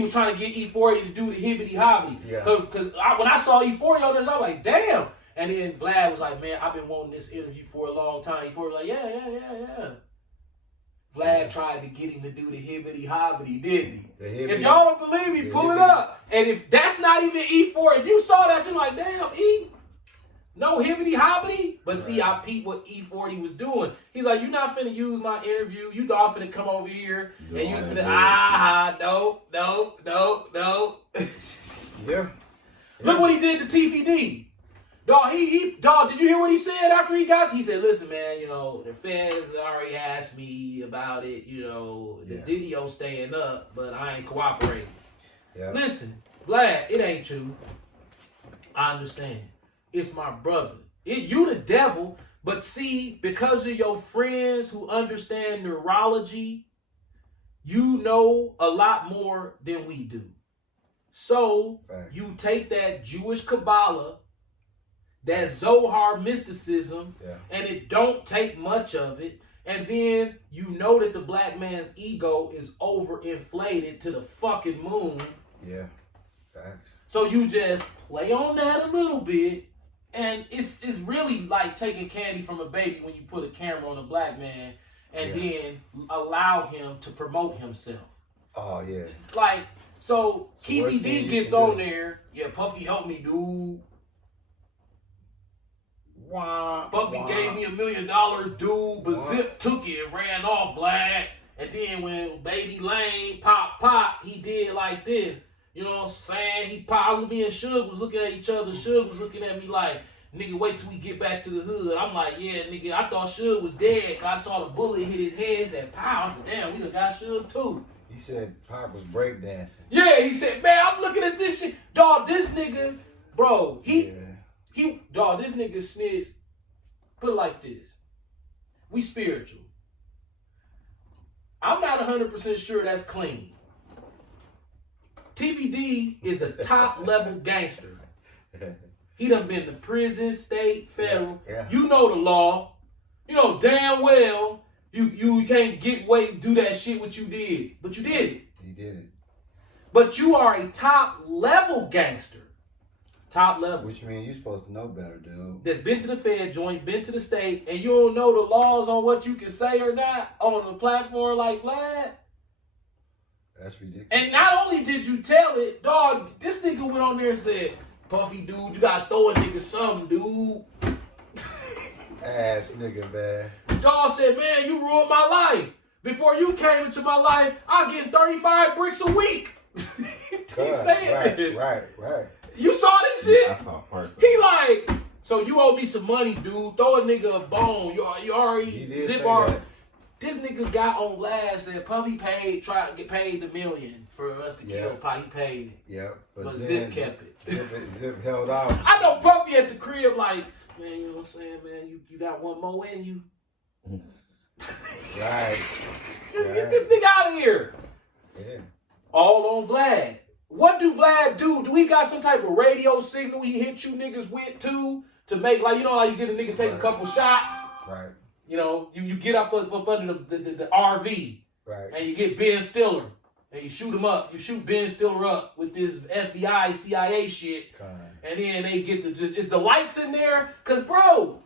he was trying to get E40 to do the hibbity hobbity. Yeah. Because when I saw E40 on this, I was like, damn. And then Vlad was like, man, I've been wanting this interview for a long time. E40 was like, yeah. Vlad tried to get him to do the hibbity hobbity, didn't he? If y'all don't believe me, pull it up. And if that's not even E4, if you saw that, you're like, damn, E, no hibbity hobbity. But see, I peeped what E40 was doing. He's like, you're not finna use my interview. You thought finna come over here and you was finna, no. Yeah. Look what he did to TVD. Dog, dog, did you hear what he said after he got? He said, listen, man, you know, the feds already asked me about it, you know, the video staying up, but I ain't cooperating. Yeah. Listen, Vlad, it ain't you. I understand. It's my brother. You the devil, but see, because of your friends who understand neurology, you know a lot more than we do. So you take that Jewish Kabbalah, that Zohar mysticism, and it don't take much of it. And then you know that the black man's ego is overinflated to the fucking moon. Yeah, facts. So you just play on that a little bit, and it's really like taking candy from a baby when you put a camera on a black man and then allow him to promote himself. Oh, yeah. Like, so Keefy D gets on there, Puffy helped me, dude. Puffy gave me $1 million, dude, but Zip took it and ran off, Vlad. And then when Baby Lane pop, he did like this. You know what I'm saying? He probably, me and Suge was looking at each other. Suge was looking at me like, nigga, wait till we get back to the hood. I'm like, yeah, nigga, I thought Suge was dead. I saw the bullet hit his head. He said, pow. I said, damn, we done got Suge too. He said Pop was breakdancing. Yeah, he said, man, I'm looking at this shit. Dog, this nigga, bro, dog, this nigga snitch. Put it like this. We spiritual. I'm not 100% sure that's clean. TVD is a top level gangster. He done been to prison, state, federal. Yeah. You know the law. You know damn well you can't get away and do that shit what you did. But you did it. You did it. But you are a top level gangster. Top level. Which means you're supposed to know better, dude. That's been to the Fed joint, been to the state, and you don't know the laws on what you can say or not on a platform like Vlad. That's ridiculous. And not only did you tell it, dog, this nigga went on there and said, Puffy, dude, you gotta throw a nigga something, dude. Ass nigga, man. Dog said, man, you ruined my life. Before you came into my life, I get 35 bricks a week. He's saying this. Right. You saw this shit? I saw first. He like, so you owe me some money, dude. Throw a nigga a bone. You already zip our. This nigga got on last and Puffy tried to get paid $1 million for us to kill Pop. He paid it. Yeah. But Zip kept it. Zip held out. I know Puffy at the crib like, man, you know what I'm saying, man? You got one more in you. Right. Get this nigga out of here. Yeah. All on Vlad. What do Vlad do? Do he got some type of radio signal he hit you niggas with too? To make, like, you know how you get a nigga take a couple shots? Right. You know, you get up under the RV. Right. And you get Ben Stiller. And you shoot him up. You shoot Ben Stiller up with this FBI, CIA shit. And then they get is the lights in there? Because, bro,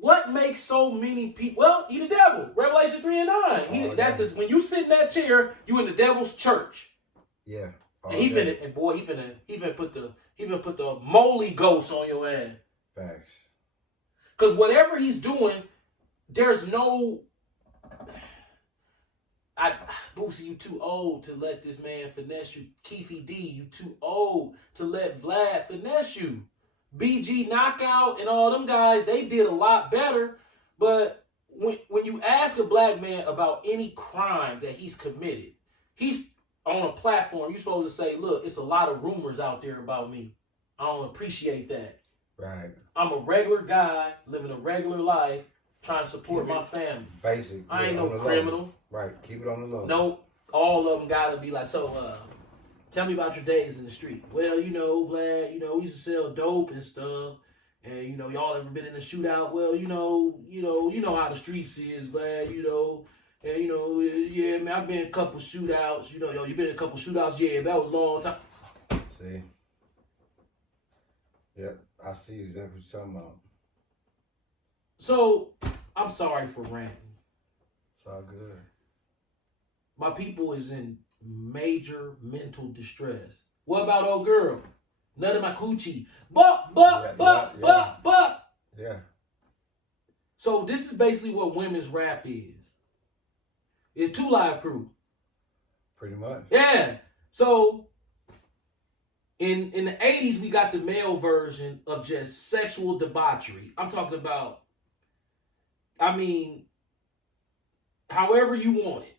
what makes so many people? Well, he the devil. Revelation 3:9. That's this. When you sit in that chair, you in the devil's church. Yeah. And he finna put the moly ghost on your ass. Facts. Cause whatever he's doing, there's no. Boosie, you too old to let this man finesse you. Keefy D, you too old to let Vlad finesse you. BG Knockout and all them guys, they did a lot better. But when you ask a black man about any crime that he's committed, he's on a platform, you're supposed to say, look, it's a lot of rumors out there about me. I don't appreciate that. Right. I'm a regular guy, living a regular life, trying to support my family. Basic. I ain't no criminal. Right. Keep it on the low. No, all of them gotta be like, so, tell me about your days in the street. Well, you know, Vlad, you know, we used to sell dope and stuff. And, you know, y'all ever been in a shootout? Well, you know how the streets is, Vlad, you know. And you know, yeah, man, I've been in a couple shootouts. You know, yo, you been in a couple shootouts. Yeah, that was a long time. See. Yep, I see exactly what you're talking about. So, I'm sorry for ranting. It's all good. My people is in major mental distress. What about old girl? None of my coochie. But. Yeah. So this is basically what women's rap is. It's 2 Live Crew. Pretty much. Yeah. So in the 80s, we got the male version of just sexual debauchery. I'm talking about, I mean, however you want it.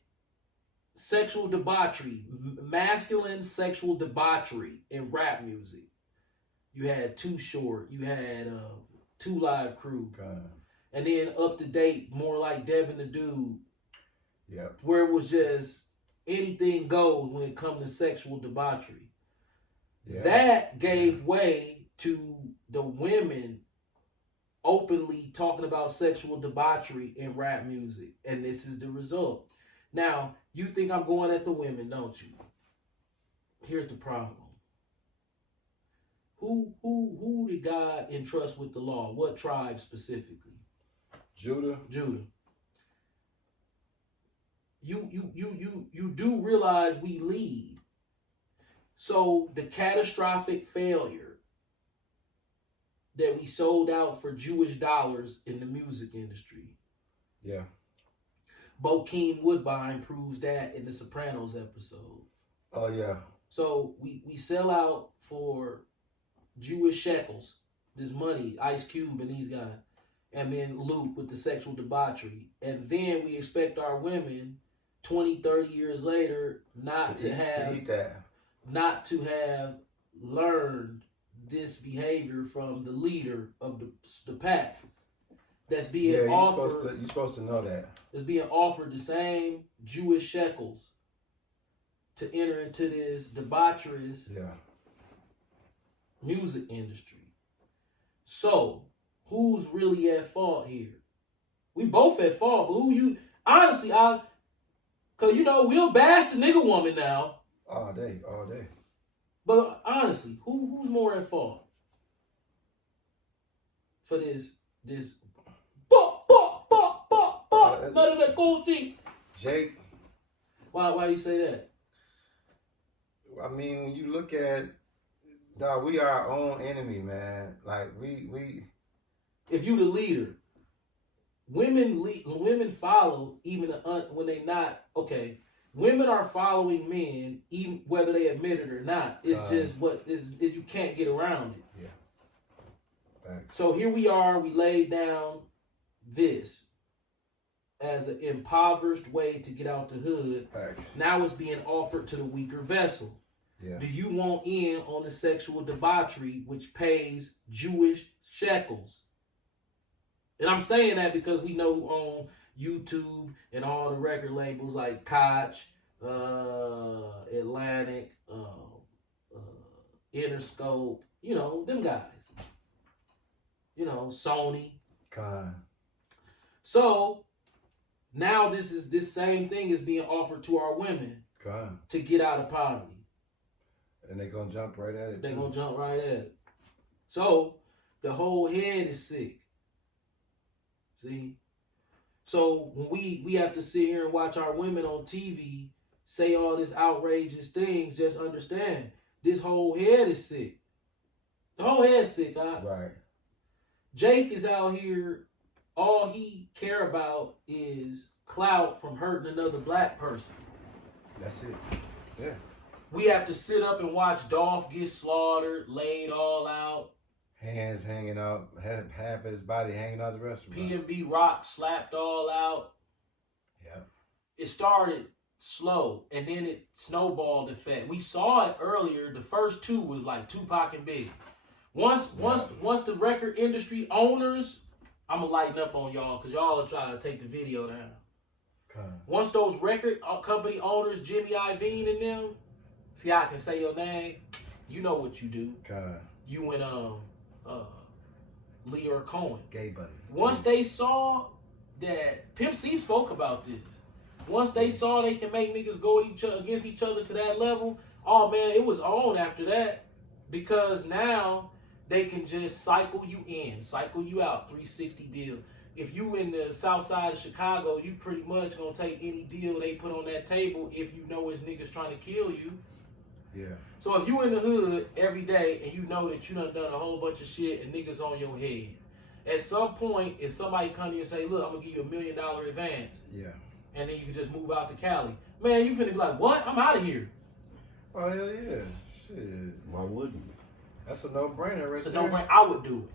Sexual debauchery, masculine sexual debauchery in rap music. You had Too Short, you had 2 Live Crew, and then up to date, more like Devin the Dude. Yep. Where it was just anything goes when it comes to sexual debauchery. Yeah. That gave way to the women openly talking about sexual debauchery in rap music, and this is the result. Now, you think I'm going at the women, don't you? Here's the problem. Who did God entrust with the law? What tribe specifically? Judah. You do realize we lead. So the catastrophic failure that we sold out for Jewish dollars in the music industry. Yeah. Bokeem Woodbine proves that in the Sopranos episode. Oh yeah. So we sell out for Jewish shekels, this money, Ice Cube and these guys, and then loop with the sexual debauchery. And then we expect our women 20, 30 years later not to have learned this behavior from the leader of the pack that's being offered. You're supposed to know that. That's being offered the same Jewish shekels to enter into this debaucherous music industry. So, who's really at fault here? We both at fault, but who you... Honestly, because, you know, we'll bash the nigga woman now. All day. But honestly, who's more at fault for this none of that coochie? Jake. Why you say that? I mean, when you look at, dog, we are our own enemy, man. Like we. If you the leader, women follow even when they not okay. Women are following men, even whether they admit it or not. It's just what is you can't get around it. Yeah. Thanks. So here we are. We laid down this as an impoverished way to get out the hood. Thanks. Now it's being offered to the weaker vessel. Yeah. Do you want in on the sexual debauchery, which pays Jewish shekels? And I'm saying that because we know on YouTube and all the record labels like Koch, Atlantic, Interscope, you know, them guys. You know, Sony. So now this same thing is being offered to our women to get out of poverty. And they're gonna jump right at it. They're gonna jump right at it. So the whole head is sick. See? So when we have to sit here and watch our women on TV say all this outrageous things, just understand this whole head is sick. The whole head's sick, huh? Right. Jake is out here, all he care about is clout from hurting another black person. That's it. Yeah. We have to sit up and watch Dolph get slaughtered, laid all out. Hands hanging out, half his body hanging out the restaurant. PNB Rock slapped all out. Yeah. It started slow, and then it snowballed effect. We saw it earlier. The first two was like Tupac and Biggie. Once the record industry owners, I'm gonna lighten up on y'all because y'all are trying to take the video down. Once those record company owners, Jimmy Iovine and them, see I can say your name, you know what you do. You and Lear Cohen. Gay buddy. Once they saw that Pimp C spoke about this. Once they saw they can make niggas go against each other to that level, oh man, it was on after that. Because now they can just cycle you in, cycle you out, 360 deal. If you in the south side of Chicago, you pretty much gonna take any deal they put on that table if you know it's niggas trying to kill you. Yeah. So if you in the hood every day and you know that you done a whole bunch of shit and niggas on your head, at some point, if somebody come to you and say, look, I'm gonna give you $1 million advance. Yeah. And then you can just move out to Cali. Man, you finna be like, what? I'm out of here. Oh, hell yeah. Shit. Why wouldn't you? That's a no-brainer right It's a there. no-brainer. I would do it.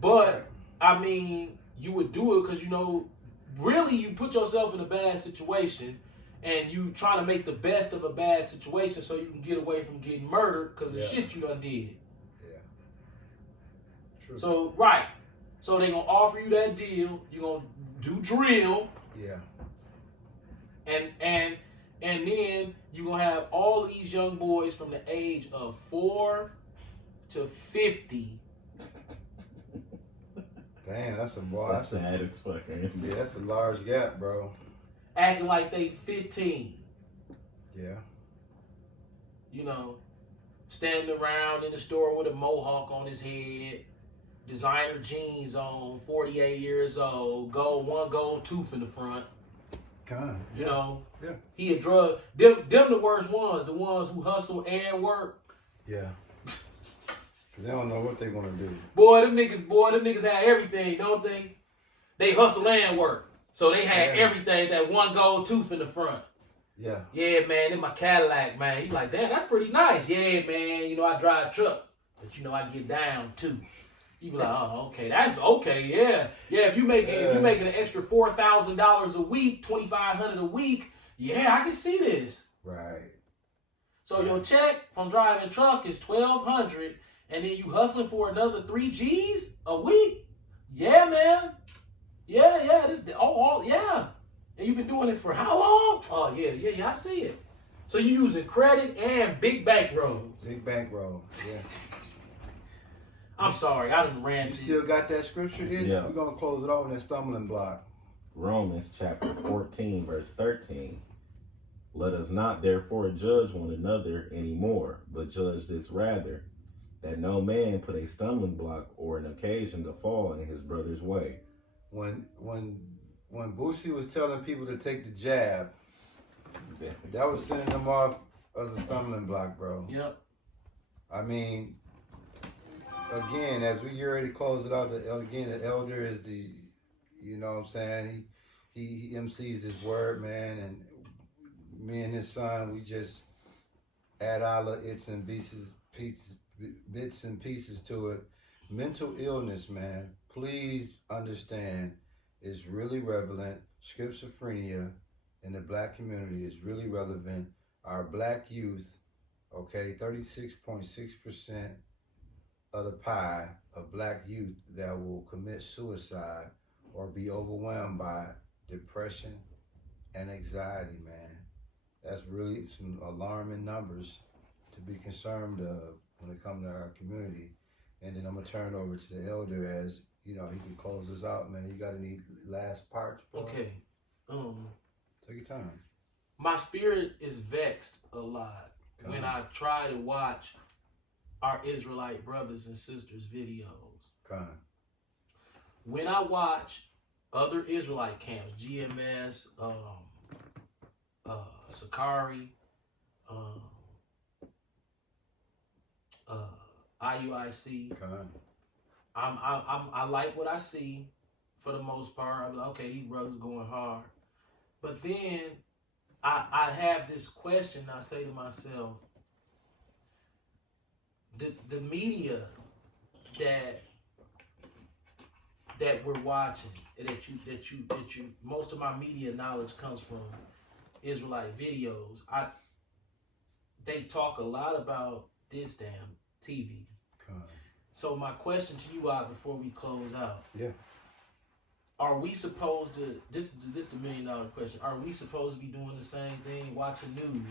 But, I mean, you would do it because, you know, really you put yourself in a bad situation and you trying to make the best of a bad situation so you can get away from getting murdered because of shit you done did. Yeah. True. So, right. So they going to offer you that deal. You're going to do drill. Yeah. And then you're going to have all these young boys from the age of 4 to 50. Damn, that's a boy. That's sad as fuck. Yeah, that's a large gap, bro. Acting like they 15. Yeah. You know, standing around in the store with a mohawk on his head, designer jeans on, 48 years old, one gold tooth in the front. Kind. You know, Yeah. he a drug. Them the worst ones, the ones who hustle and work. Yeah. Cause they don't know what they want to do. Boy, them niggas had everything, don't they? They hustle and work. So they had everything, that one gold tooth in the front. Yeah. Yeah, man, in my Cadillac, man. You like, damn, that's pretty nice. Yeah, man, you know, I drive a truck. But you know, I get down too. You be like, oh, okay, that's okay, yeah. Yeah, if you making an extra $4,000 a week, $2,500 a week, yeah, I can see this. Right. So your check from driving a truck is $1,200, and then you hustling for another 3 G's a week. Yeah, man. Yeah. Yeah. And you've been doing it for how long? Oh, yeah. I see it. So you using credit and big bankrolls. Big bankroll. Yeah. I'm sorry, I done You ran. still got that scripture? Yeah. We're gonna close it off with that stumbling block. Romans chapter 14, verse 13. Let us not therefore judge one another anymore, but judge this rather, that no man put a stumbling block or an occasion to fall in his brother's way. When Boosie was telling people to take the jab, that was sending them off as a stumbling block, bro. Yep. I mean, again, as we get ready to close it out, the elder is the, you know what I'm saying, he MCs his word, man, and me and his son, we just add all the bits and pieces to it. Mental illness, man, please understand, is really relevant. Schizophrenia in the black community is really relevant. Our black youth, okay, 36.6% of the pie of black youth that will commit suicide or be overwhelmed by depression and anxiety, man. That's really some alarming numbers to be concerned of when it comes to our community. And then I'm gonna turn it over to the elder as, you know, he can close us out, man. You got any last parts, bro? Okay. Take your time. My spirit is vexed a lot when I try to watch our Israelite brothers and sisters videos. When I watch other Israelite camps, GMS, Sakari, IUIC, I like what I see for the most part. I'm like, okay, these brothers going hard. But then I have this question. I say to myself, the media that we're watching, that you most of my media knowledge comes from Israelite videos. They talk a lot about this damn TV. So my question to you, before we close out, are we supposed to? This the $1 million question. Are we supposed to be doing the same thing, watching news,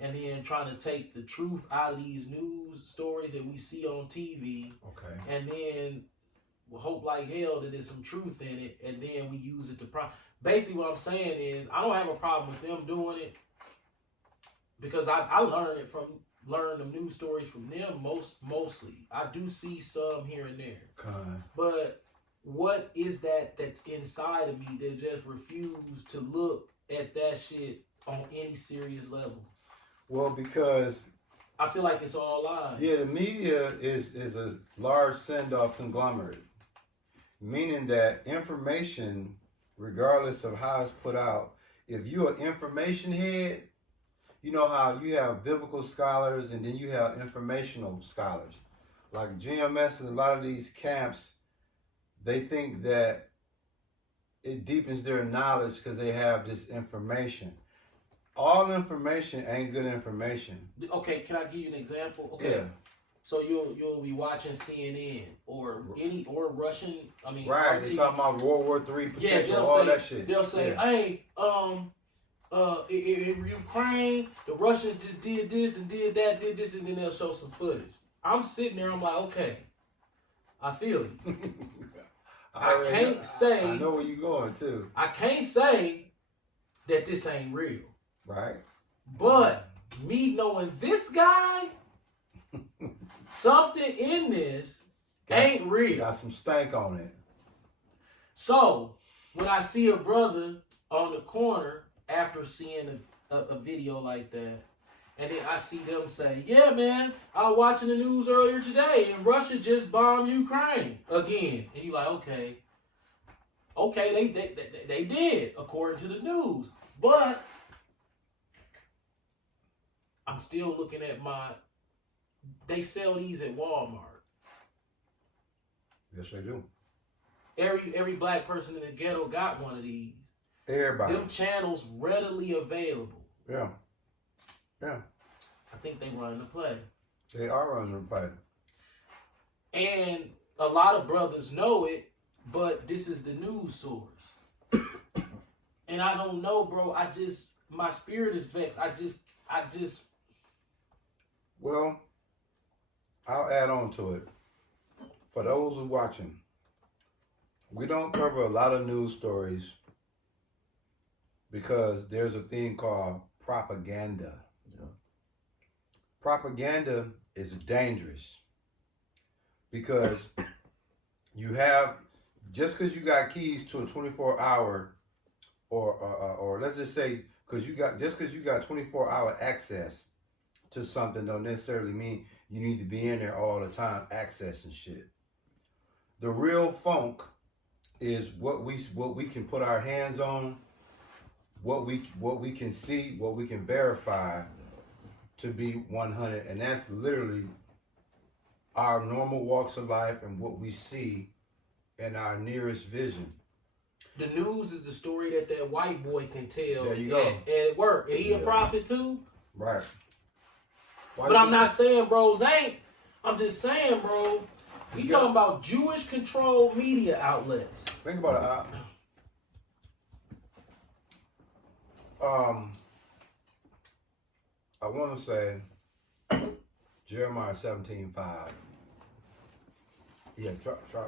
and then trying to take the truth out of these news stories that we see on TV, and then hope like hell that there's some truth in it, and then we use it to basically what I'm saying is I don't have a problem with them doing it because I learned the news stories from them mostly. I do see some here and there. But what is that's inside of me that just refuse to look at that shit on any serious level? Well, because I feel like it's all lies. yeah, the media is a large send-off conglomerate, meaning that information, regardless of how it's put out, if you're an information head, you know how you have biblical scholars and then you have informational scholars. Like GMS and a lot of these camps, they think that it deepens their knowledge because they have this information. All information ain't good information. Okay, can I give you an example? Okay. Yeah. So you'll be watching CNN or Russian. I mean, right. RT. They talking about World War III potential, yeah, they'll all say, that shit. They'll say, yeah. hey, in Ukraine, the Russians just did this and did that, did this, and then they'll show some footage. I'm sitting there, I'm like, okay, I feel you. I can't say. I know where you're going too. I can't say that this ain't real. Right. But me knowing this guy, something in this ain't real. Got some stank on it. So when I see a brother on the corner after seeing a video like that, and then I see them say, yeah, man, I was watching the news earlier today and Russia just bombed Ukraine again. And you like, okay, they did, according to the news. But I'm still looking at they sell these at Walmart. Yes, they do. Every black person in the ghetto got one of these. Everybody. Them channels readily available. Yeah. Yeah. I think they run the play. They are running the play. And a lot of brothers know it, but this is the news source. And I don't know, bro. My spirit is vexed. I just. Well, I'll add on to it. For those who are watching, we don't cover a lot of news stories because there's a thing called propaganda. Yeah. Propaganda is dangerous because you have, just because you got keys to a 24-hour or let's just say because you got 24-hour access to something don't necessarily mean you need to be in there all the time accessing shit. The real funk is what we can put our hands on, what we can see, what we can verify to be 100, and that's literally our normal walks of life and what we see in our nearest vision. The news is the story that white boy can tell. There you go. At work. And he a prophet too? Right. But I'm not saying bros ain't. I'm just saying, bro, we talking about Jewish controlled media outlets. Think about it. I want to say Jeremiah 17:5. Yeah, try.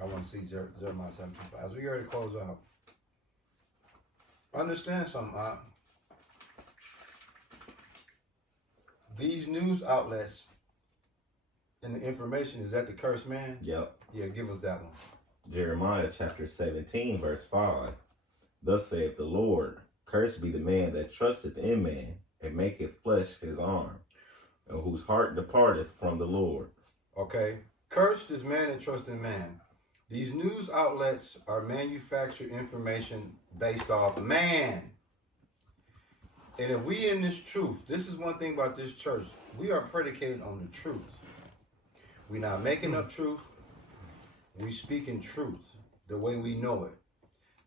I want to see Jeremiah 17:5. As we get ready to close out, understand something. These news outlets and the information, is that the cursed man? Yep. Yeah, give us that one. Jeremiah chapter 17, verse 5. Thus saith the Lord, cursed be the man that trusteth in man, and maketh flesh his arm, and whose heart departeth from the Lord. Okay. Cursed is man that trusts in man. These news outlets are manufactured information based off man. And if we in this truth, this is one thing about this church, we are predicated on the truth. We're not making up truth. We speaking truth the way we know it.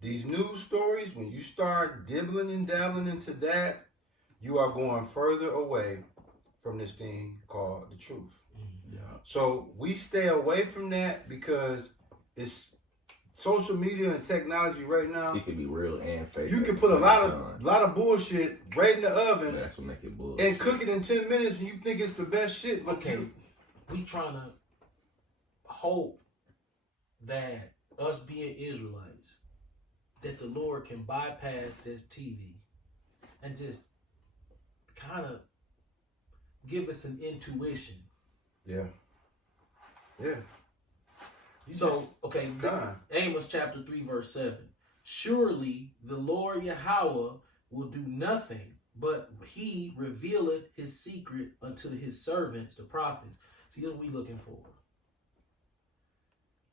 These news stories, when you start dibbling and dabbling into that, you are going further away from this thing called the truth. Yeah. So we stay away from that because it's social media and technology right now. It can be real and fake. You can put a lot of bullshit right in the oven That's what make it bullshit. and cook it in 10 minutes and you think it's the best shit. But Okay, we trying to hope that us being Israelites that the Lord can bypass this TV and just kind of give us an intuition. Yeah. Yeah. So, okay, God. Amos chapter 3, verse 7. Surely the Lord Yahweh will do nothing, but he revealeth his secret unto his servants, the prophets. See, that's what we looking for.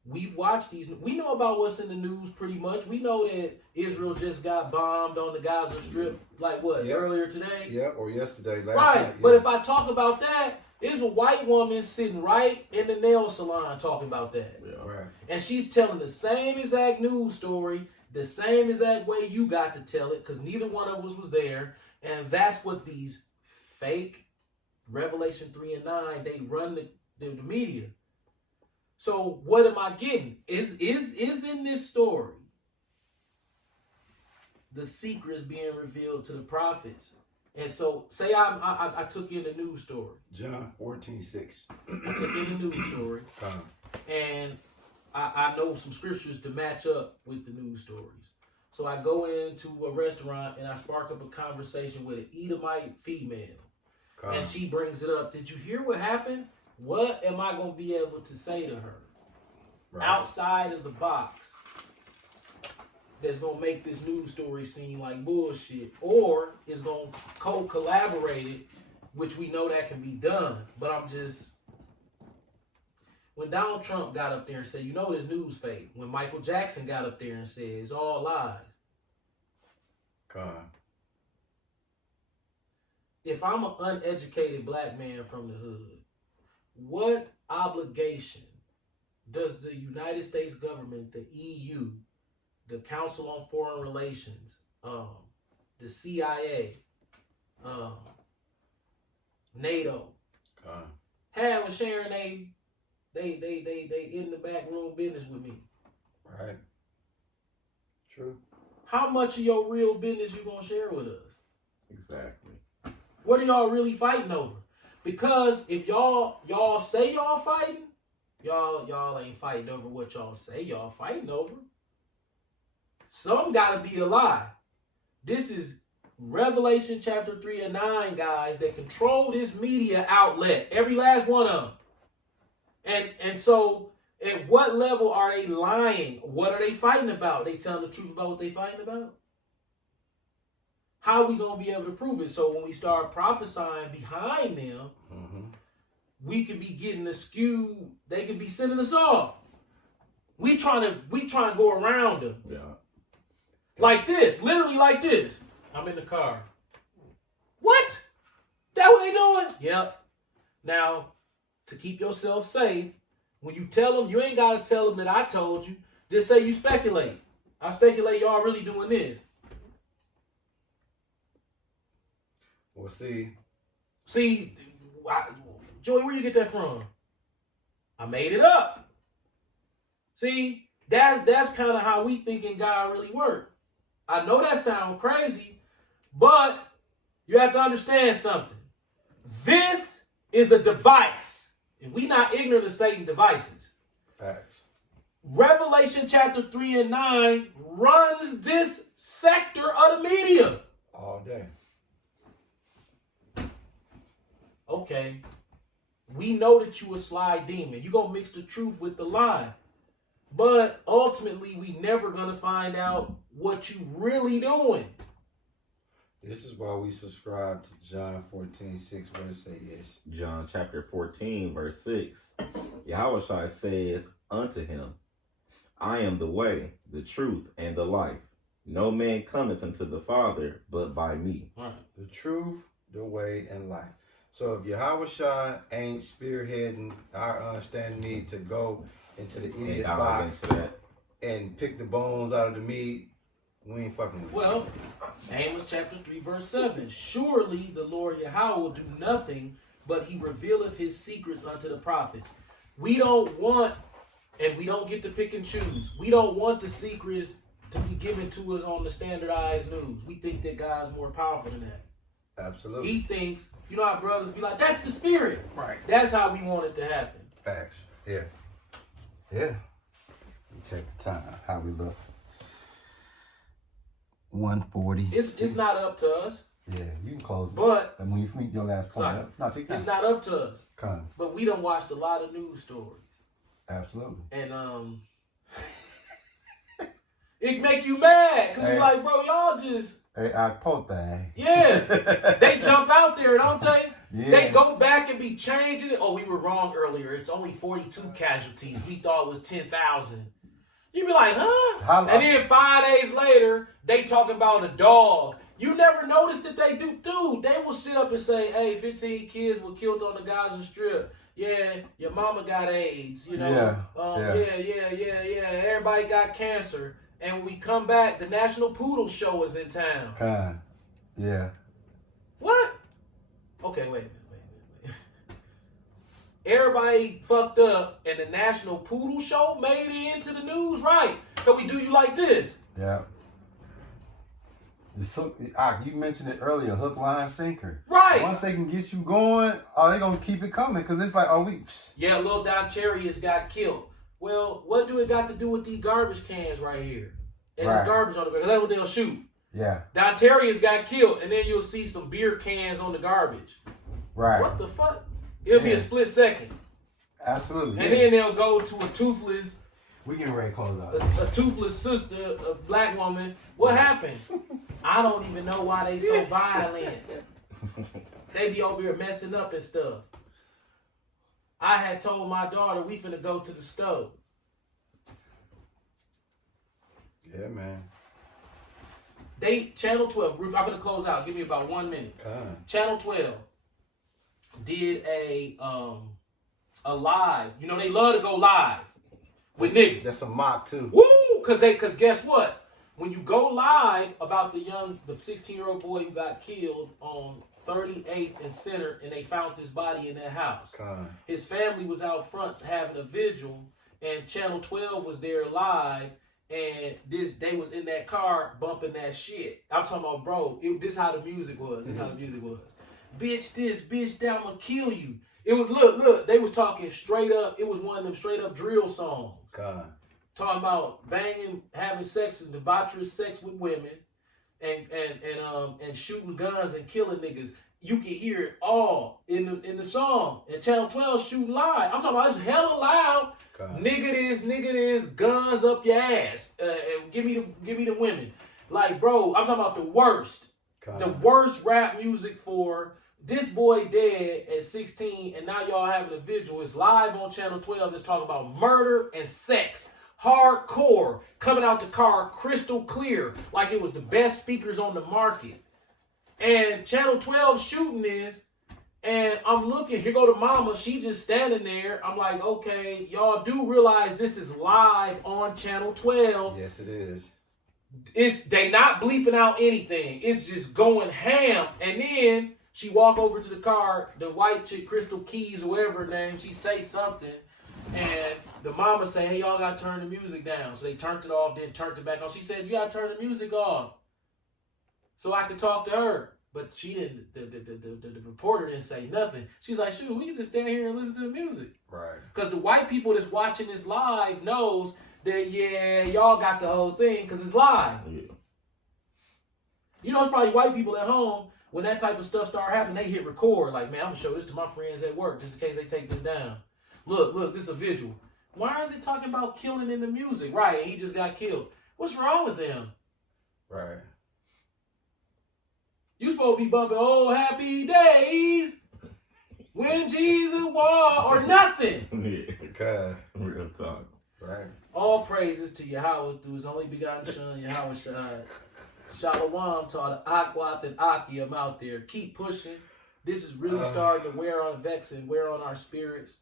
We've watched these. We know about what's in the news pretty much. We know that Israel just got bombed on the Gaza Strip, like what, Yep. earlier today? Yeah, or yesterday, last Right, night. but yeah. if I talk about that, there's a white woman sitting right in the nail salon talking about that. Yeah. Right. And she's telling the same exact news story, the same exact way you got to tell it, because neither one of us was there. And that's what these fake Revelation 3 and 9, they run the media. So what am I getting? Is in this story the secrets being revealed to the prophets? And so, say I took in the news story. John 14:6. I took in the news story, and I know some scriptures to match up with the news stories. So I go into a restaurant and I spark up a conversation with an Edomite female. And she brings it up. Did you hear what happened? What am I going to be able to say to her outside of the box that's going to make this news story seem like bullshit? Or is going to co-collaborate it, which we know that can be done. But I'm just... When Donald Trump got up there and said, you know this news fake. When Michael Jackson got up there and said, it's all lies. If I'm an uneducated black man from the hood, what obligation does the United States government, the EU, the Council on Foreign Relations, the CIA, NATO, have with sharing they in the back room business with me? Right. True. How much of your real business you gonna share with us? Exactly. What are y'all really fighting over? Because if y'all say y'all fighting, y'all ain't fighting over what y'all say y'all fighting over. Some gotta be a lie. This is Revelation chapter 3 and 9, guys, that control this media outlet. Every last one of them. And so at what level are they lying? What are they fighting about? They telling the truth about what they fighting about? How are we going to be able to prove it? So when we start prophesying behind them, we could be getting askew. They could be sending us off. We trying to go around them. Yeah. Like this, literally like this. I'm in the car. What? That what they doing? Yep. Now, to keep yourself safe, when you tell them, you ain't got to tell them that I told you. Just say you speculate. I speculate y'all really doing this. Well, see, Joey, where you get that from? I made it up. See, that's kind of how we thinking God really work. I know that sounds crazy, but you have to understand something. This is a device, and we not ignorant of Satan's devices. facts. Revelation chapter 3 and 9 runs this sector of the media. All day. Okay, we know that you a sly demon. You're going to mix the truth with the lie. But ultimately, we never going to find out what you really doing. This is why we subscribe to John 14:6. What it say is. John chapter 14, verse 6. Yahushua saith unto him, I am the way, the truth, and the life. No man cometh unto the Father but by me. Right. The truth, the way, and life. So if Yahushua ain't spearheading our understanding need to go into the idiot box and pick the bones out of the meat, we ain't fucking with it. Well, Amos chapter 3, verse 7. Surely the Lord Yahweh will do nothing, but he revealeth his secrets unto the prophets. We don't want, and we don't get to pick and choose. We don't want the secrets to be given to us on the standardized news. We think that God's more powerful than that. Absolutely. He thinks, you know how brothers be like, that's the spirit. Right. That's how we want it to happen. Facts. Yeah. Yeah. Let me check the time. How we look. 1:40. It's not up to us. Yeah, you can close it. But and when you make your last point, sorry, no, take it's time. not up to us. Come. But we done watched a lot of news stories. Absolutely. And it make you mad because you're like, bro, y'all just I quote that. yeah. They jump out there, don't they? Yeah. They go back and be changing it. Oh, we were wrong earlier. It's only 42 casualties. We thought it was 10,000. You be like, huh? And then 5 days later, they talking about a dog. You never noticed that they do. Dude, they will sit up and say, hey, 15 kids were killed on the Gaza Strip. Yeah, your mama got AIDS. You know, yeah. Everybody got cancer. And when we come back, the National Poodle Show is in town. Yeah. What? Okay, wait a minute. Everybody fucked up, and the National Poodle Show made it into the news, right? Because we do you like this. Yeah. You mentioned it earlier, hook, line, sinker. Right. Once they can get you going, they going to keep it coming because it's like, Yeah, Lil Don Charius got killed. Well, what do it got to do with these garbage cans right here? And there's garbage on the ground. That's what they'll shoot. Yeah. Don Charius got killed, and then you'll see some beer cans on the garbage. Right. What the fuck? It'll be a split second. Absolutely. And then they'll go to a toothless... We getting ready to close out. A toothless sister, a black woman. What happened? I don't even know why they so violent. They be over here messing up and stuff. I had told my daughter we finna go to the stove. Yeah, man. Channel 12. I'm gonna close out. Give me about 1 minute. Channel 12 did a live. You know they love to go live with niggas. That's a mock too. Woo! Cause guess what? When you go live about the 16-year-old boy who got killed on 38th and Center, and they found his body in their house. His family was out front having a vigil, and Channel 12 was there live, and they was in that car bumping that shit. I'm talking about, bro, this how the music was. This how the music was. Bitch this, bitch that, I'm gonna kill you. It was, look, they was talking straight up. It was one of them straight up drill songs. Talking about banging, having sex, and debaucherous sex with women, and shooting guns and killing niggas. You can hear it all in the song. And Channel 12 shooting live. I'm talking about it's hella loud. Nigga this, guns up your ass. And give me the women. Like, bro, I'm talking about the worst. The worst rap music for this boy dead at 16, and now y'all having a vigil. It's live on Channel 12. It's talking about murder and sex. Hardcore, coming out the car crystal clear, like it was the best speakers on the market. And Channel 12 shooting this, and I'm looking, here go the mama, she just standing there. I'm like, okay, y'all do realize this is live on Channel 12. Yes, it is. They not bleeping out anything. It's just going ham. And then she walk over to the car, the white chick, Crystal Keys, or whatever her name, she say something. And the mama say, hey, y'all got to turn the music down. So they turned it off, then turned it back on. She said, you got to turn the music off so I could talk to her. But she didn't, the reporter didn't say nothing. She's like, shoot, we can just stand here and listen to the music. Right. Because the white people that's watching this live knows that, yeah, y'all got the whole thing because it's live. Yeah. You know, it's probably white people at home, when that type of stuff start happening, they hit record. Like, man, I'm going to show this to my friends at work just in case they take this down. Look, this is a vigil. Why is it talking about killing in the music? Right, he just got killed. What's wrong with them? Right. You supposed to be bumping, oh, happy days, when Jesus walked, or nothing. Yeah, real talk. Right. All praises to Yahweh through his only begotten son, Yahweh Shai. Shalom to all the Akwath and Akim out there. Keep pushing. This is really starting to wear on Vex and wear on our spirits.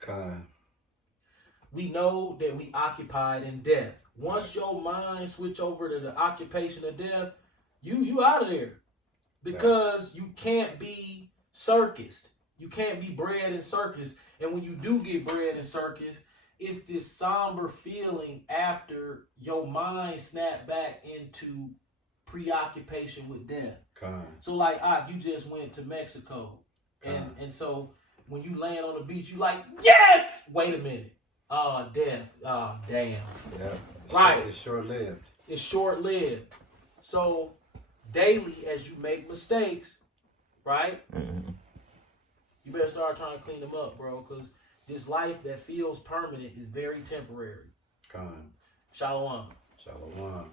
We know that we occupied in death. Once your mind switch over to the occupation of death, you out of there. Because you can't be circused. You can't be bred in circus. And when you do get bred in circus, it's this somber feeling after your mind snap back into preoccupation with death. So like, you just went to Mexico. And so when you land on the beach, you like, yes! Wait a minute. Death. Damn. Yeah. Right. It's short-lived. It's short-lived. So daily as you make mistakes, right? Mm-hmm. You better start trying to clean them up, bro, because this life that feels permanent is very temporary. Come on. Shalom. Shalom.